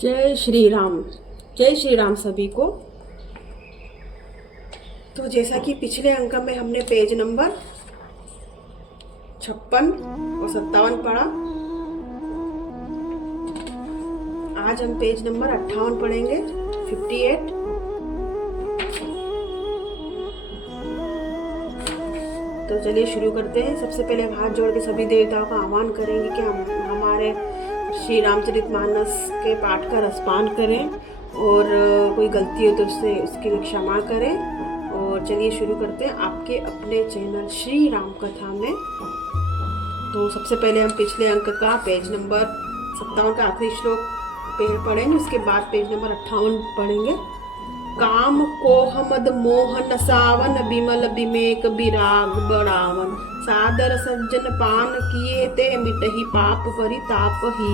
जय श्री राम। जय श्री राम सभी को। तो जैसा कि पिछले अंक में हमने पेज नंबर 56 और 57 पढ़ा, आज हम पेज नंबर 58 पढ़ेंगे, 58। तो चलिए शुरू करते हैं। सबसे पहले हम हाथ जोड़ के सभी देवताओं का आह्वान करेंगे कि हम हमारे श्री रामचरितमानस के पाठ का रसपान करें और कोई गलती हो तो उसकी क्षमा करें। और चलिए शुरू करते हैं आपके अपने चैनल श्री राम कथा में। तो सबसे पहले हम पिछले अंक का पेज नंबर 57 का आखिरी श्लोक पढ़ेंगे, उसके बाद पेज नंबर 58 पढ़ेंगे। काम कोह मद मोहन सावन बिमल बिमेक बिराग बढ़ावन, सादर सज्जन पान किए ते मिटहि पाप परिताप ही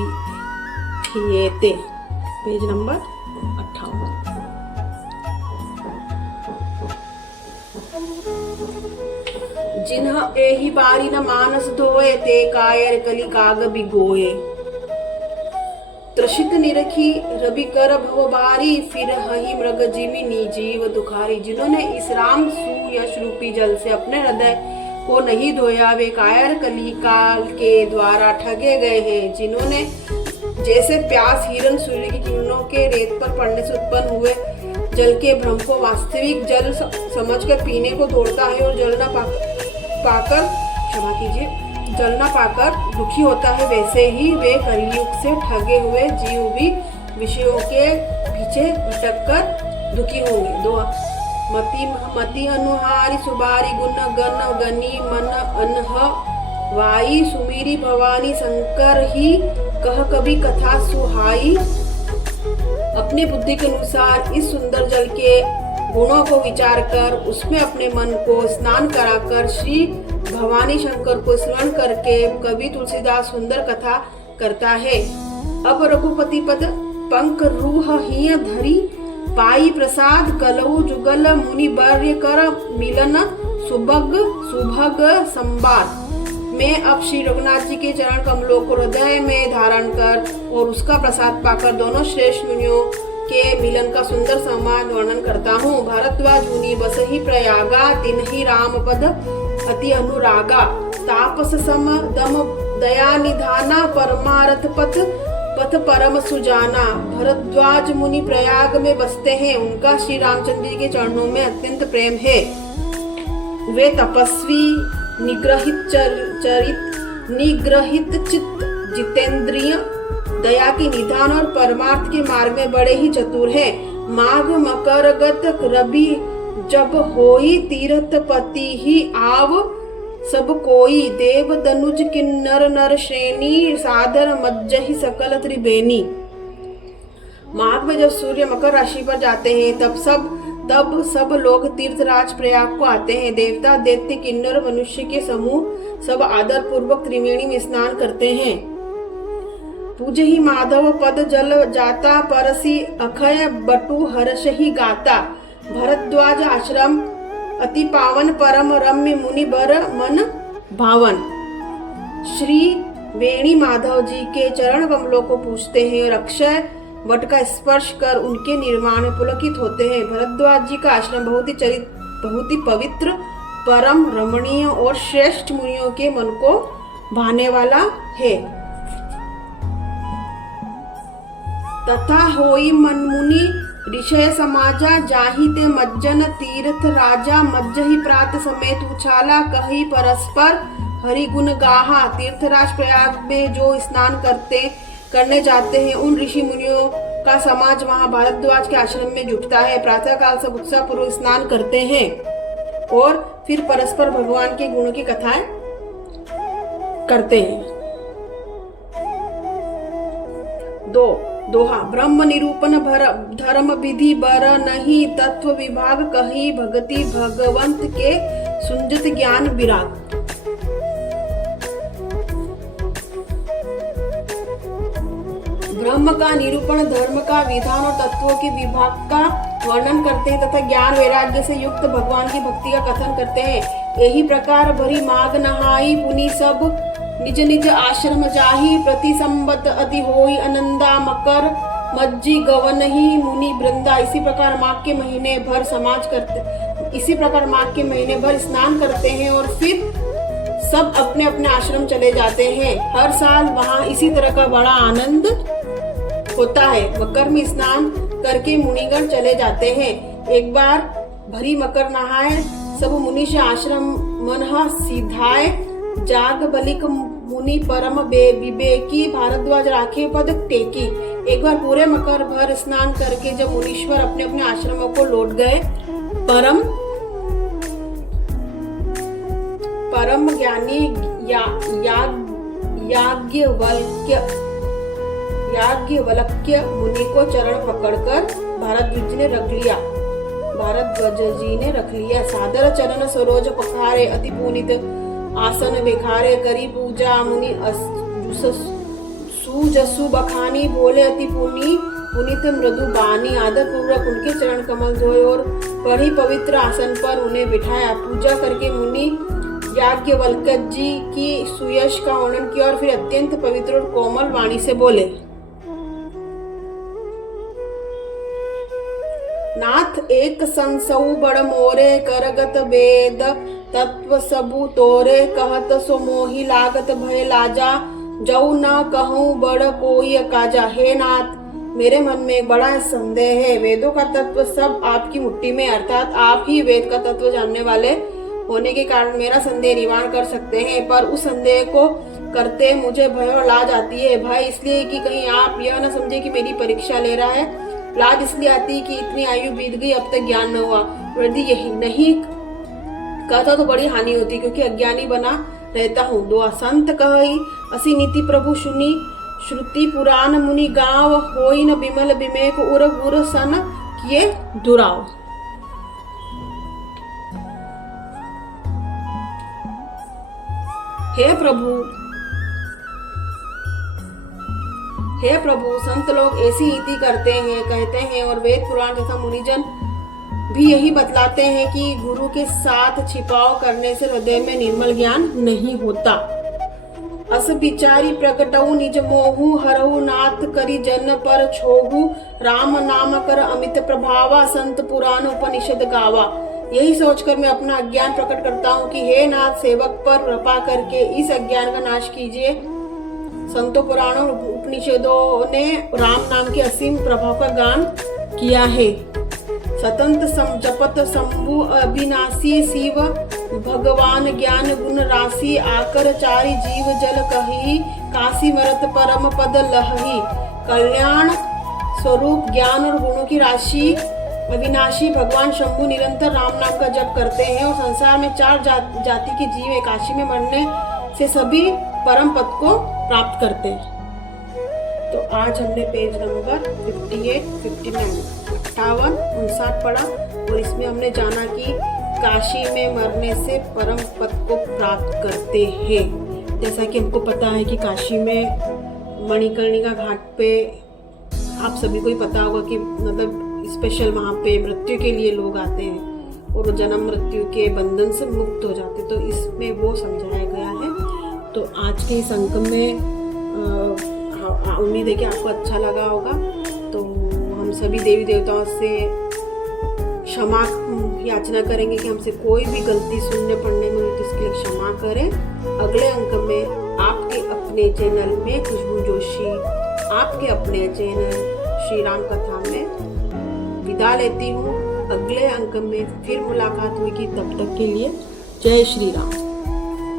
खिएते। Page number 58। जिन्ह एहि बारी न मानस धोए, ते कायर कली काग बिगोए। त्रसित निरखी रवि कर भव बारी, फिर हहि मृग जिमि निजीव दुखारी। जिन्होंने इस राम सुयश रूपी जल से अपने हृदय को नहीं धोया, वे कायर कली काल के द्वारा ठगे गए हैं। जिन्होंने जैसे प्यास हिरण सूर्य की किरणों के रेत पर पड़ने से उत्पन्न हुए जल के भ्रम को वास्तविक जल समझकर पीने को दौड़ता है और जल न पाकर दुखी होता है, वैसे ही वे कलियुग से ठगे हुए जीव भी विषयों के पीछे भटक कर दुखी होंगे। दो मति अनुहारी सुबारी गुण गण गनी मन अनह वाई, सुमीरी भवानी शंकर ही कह कभी कथा सुहाई। अपने बुद्धि के अनुसार इस सुंदर जल के गुणों को विचार कर उसमें अपने मन को स्नान कराकर श्री भवानी शंकर को स्मरण करके कवि तुलसीदास सुंदर कथा करता है। अब रघुपति पद पंक रूह हिय धरी, पाई प्रसाद कलऊ जुगल मुनि वर्य कर मिलन सुभग संवाद। मैं अब श्री रघुनाथ जी के चरण कमलों को हृदय में धारण कर और उसका प्रसाद पाकर दोनों श्रेष्ठ मुनियों के मिलन का सुंदर संवाद वर्णन करता हूँ। भारद्वाज मुनि बस ही प्रयागा, तिन्हि राम पद अति अनुरागा। तापस सम दम दया निधाना, परमारथ पथ परम सुजाना। भरद्वाज मुनि प्रयाग में बसते हैं, उनका श्री रामचंद्र जी के चरणों में अत्यंत प्रेम है। वे तपस्वी, निग्रहित चित्त, जितेंद्रिय, दया की निधान और परमार्थ के मार्ग में बड़े ही चतुर हैं। माघ मकरगत रवि जब होई, तीर्थ पति ही आव सब कोई। देव दनुज किन्नर नर श्रेणी, सादर मज्जहि सकल त्रिबेनी। माघ में जब सूर्य मकर राशि पर जाते हैं तब सब लोग तीर्थराज प्रयाग को आते हैं। देवता दैत्य किन्नर मनुष्य के समूह सब आदर पूर्वक त्रिवेणी में स्नान करते हैं। पूज ही माधव पद जल जाता, परसी अखय बटु हर्ष ही गाता। भरद्वाज आश्रम अति पावन, परम रम्य मुनि बर मन भावन। श्री वेणी माधव जी के चरण कमलों को पूजते हैं और अक्षय वट का स्पर्श कर उनके निर्माण में पुलकित होते हैं। भरद्वाज जी का आश्रम बहुत ही पवित्र, परम रमणीय और श्रेष्ठ मुनियों के मन को भाने वाला है। तथा होई मनमुनि ऋषय समाजा, जाहि ते मज्जन तीर्थ राजा। मज्जहि प्रात समेत उछाला, कही परस्पर हरि गुण गाहा। तीर्थराज प्रयाग में जो स्नान करने जाते हैं उन ऋषि मुनियों का समाज वहां भारद्वाज के आश्रम में जुटता है। प्रातः काल सब उत्साह पूर्वक स्नान करते हैं और फिर परस्पर भगवान के गुणों की कथाएं करते हैं। दोहा ब्रह्म निरूपण धर्म विधि बर नहीं, तत्व विभाग कही भगति भगवंत के सुंजत ज्ञान विराग। ब्रह्म का निरूपण धर्म का विधान और तत्वों के विभाग का वर्णन करते हैं तथा ज्ञान वैराग्य से युक्त भगवान की भक्ति का कथन करते हैं। यही प्रकार भरी माघ नहाई, पुनि सब निज निज आश्रम जाही। प्रति संबत अति होई, आनंदा मकर मज्जी गवन ही मुनि वृंदा। इसी प्रकार माघ के महीने भर स्नान करते हैं और फिर सब अपने अपने आश्रम चले जाते हैं। हर साल वहाँ इसी तरह का बड़ा आनंद होता है। मकर में स्नान करके मुनिगण चले जाते हैं। एक बार भरी मकर नहाए सब मुनि आश्रम मनः सीधाए। जाग बलिक मुनि परम विवेकी भारद्वाज राखे पद टेकी। एक बार पूरे मकर भर स्नान करके जब मुनीश्वर अपने अपने आश्रमों को लौट गए, परम ज्ञानी याज्ञवल्क्य मुनि को चरण पकड़कर भारद्वाज जी ने रख लिया। सादर चरण सरोज पखारे अति पुनित आसन बेखारे। करी पूजा मुनि सुजसु बखानी बोले अति पुनित मृदु बानी। आदर पूर्वक उनके चरण कमल धोए और पढ़ी पवित्र आसन पर उन्हें बिठाया। पूजा करके मुनि याज्ञवल्क्य जी की सुयश का वर्णन किया और फिर अत्यंत पवित्र और कोमल वाणी से बोले, नाथ एक संसौ बड़ मोरे करगत वेद तत्व सबु तोरे। कहत सो मोहि लागत भय लाजा जऊ न कहूँ बड़ कोई काजा। हे नाथ, मेरे मन में एक बड़ा संदेह है। वेदों का तत्व सब आपकी मुट्ठी में, अर्थात आप ही वेद का तत्व जानने वाले होने के कारण मेरा संदेह निवारण कर सकते हैं, पर उस संदेह को करते मुझे भय और लाज आती है। भय इसलिए कि कहीं आप यह न समझे कि मेरी परीक्षा ले रहा है। लाज इसलिए आती है कि इतनी आयु बीत गई, अब तक ज्ञान न हुआ। यदि यही नहीं कहता तो बड़ी हानि होती, क्योंकि अज्ञानी बना रहता हूँ। दो संत कही असी नीति प्रभु सुनी। श्रुति पुराण मुनि गाँव होई न बिमल बिमेक उर गुर सन किए दुराव। हे प्रभु, संत लोग ऐसी नीति करते हैं, कहते हैं, और वेद पुराण तथा मुनिजन भी यही बतलाते हैं कि गुरु के साथ छिपाव करने से हृदय में निर्मल ज्ञान नहीं होता। अस विचारी प्रकटऊ निज मोहु हरऊ नाथ करी जन पर छोहु। राम नाम कर अमित प्रभावा संत पुराण उपनिषद गावा। यही सोचकर मैं अपना अज्ञान प्रकट करता हूँ कि हे नाथ, सेवक पर कृपा करके इस अज्ञान का नाश कीजिए। संतों पुराणों उपनिषदों ने राम नाम के असीम प्रभाव का गान किया है। सतंत जपत शंभु अविनाशी शिव भगवान ज्ञान गुण राशि। आकर चारि जीव जल कही काशी मरत परम पद लहही। कल्याण स्वरूप ज्ञान और गुणों की राशि अविनाशी भगवान शंभु निरंतर राम नाम का जप करते हैं और संसार में 4 जाति के जीव हैं। काशी में मरने से सभी परम पद को प्राप्त करते हैं। तो आज हमने पेज नंबर 58, 59, 58, 59 पढ़ा और इसमें हमने जाना कि काशी में मरने से परम पद को प्राप्त करते हैं। जैसा कि हमको पता है कि काशी में मणिकर्णिका घाट पे आप सभी को ही पता होगा कि मतलब स्पेशल वहाँ पे मृत्यु के लिए लोग आते हैं और जन्म मृत्यु के बंधन से मुक्त हो जाते, तो इसमें वो समझाया गया है। तो आज के इस अंक में उम्मीद है कि आपको अच्छा लगा होगा। तो हम सभी देवी देवताओं से क्षमा याचना करेंगे कि हमसे कोई भी गलती सुनने पढ़ने में हुई तो इसके लिए क्षमा करें। अगले अंक में आपके अपने चैनल में खुशबू जोशी, आपके अपने चैनल श्री राम कथा में विदा लेती हूँ। अगले अंक में फिर मुलाकात होगी, तब तक के लिए जय श्री राम।